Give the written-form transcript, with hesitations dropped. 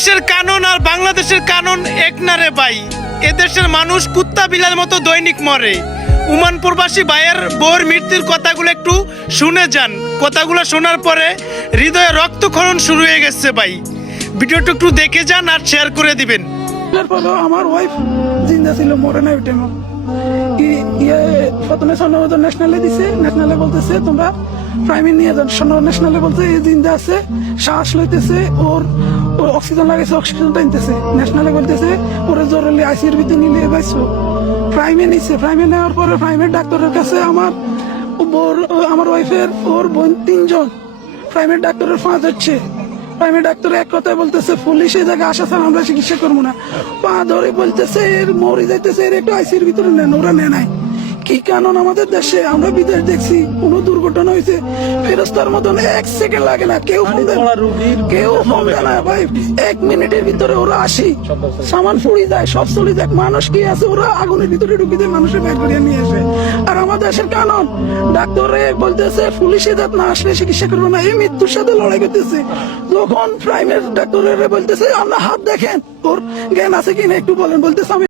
বিদেশের কানুন আর বাংলাদেশের কানুন এক না রে ভাই। এদেশের মানুষ কুত্তা বিলার মতো দৈনিক মরে। ওমান প্রবাসী ভাইয়ের বউর মৃত্যুর কথাগুলো একটু শুনে যান। কথাগুলো শোনার পরে হৃদয়ে রক্তক্ষরণ শুরু হয়ে গেছে ভাই। ভিডিওটা একটু দেখে যান আর শেয়ার করে দিবেন। আমার ওয়াইফ জিন্দা ছিল, মরে নাই। ওইটা প্রথমে স্বর্ণপদক ন্যাশনালে দিছে, ন্যাশনালে বলতেছে তোমরা প্রাইমে নিয়ে যান। ন্যাশনালে বলছে এই জিন্দা আছে, শ্বাস লইতেছে, ওর অক্সিজেন লাগাইছে, অক্সিজেন টানতেছে। ন্যাশনালে বলতেছে ওরে জরুরি আইসিউর ভিতরে নিলে বাইছো। প্রাইমে নিচ্ছে, প্রাইমে নেওয়ার পরে প্রাইমের ডাক্তারের কাছে আমার ওয়াইফের ওর বোন 3 জন প্রাইমের ডাক্তারের ফাঁদ হচ্ছে। প্রাইমের ডাক্তার এক কথায় বলতেছে পুলিশ এই জায়গায় আসা ছাড়া আমরা চিকিৎসা করবো না। পা ধরে বলতেছে এর মরে যাইতেছে, এর একটু আইসির ভিতরে নেন। ওরা নেয় নাই। কি কারণ আমাদের দেশে আমরা বিদেশ দেখছি, কোন দুর্ঘটনা হয়েছে ফেরস্তার মতন 1 সেকেন্ড লাগে না। কেউ ফোন দেয় না ভাই, 1 মিনিটের ভিতরে ওরা আসি, সামান ফুড়ি যায়, সব চলে যায়। মানুষ কি আছে, ওরা আগুনের ভিতরে ঢুকে দেয়, মানুষের বের করিয়ে নিয়ে আসে। আর আমাদের দেশের কানুন ডাক্তারে বলতেছে পুলিশে যাত না আসলে চিকিৎসা করবে না। এই মৃত্যুর সাথে লড়াই করতেছে। যখন প্রাইমের ডাক্তারের বলতেছে আপনার হাত দেখেন, ওর জ্ঞান আছে কিনা একটু বলেন, বলতেছে আমি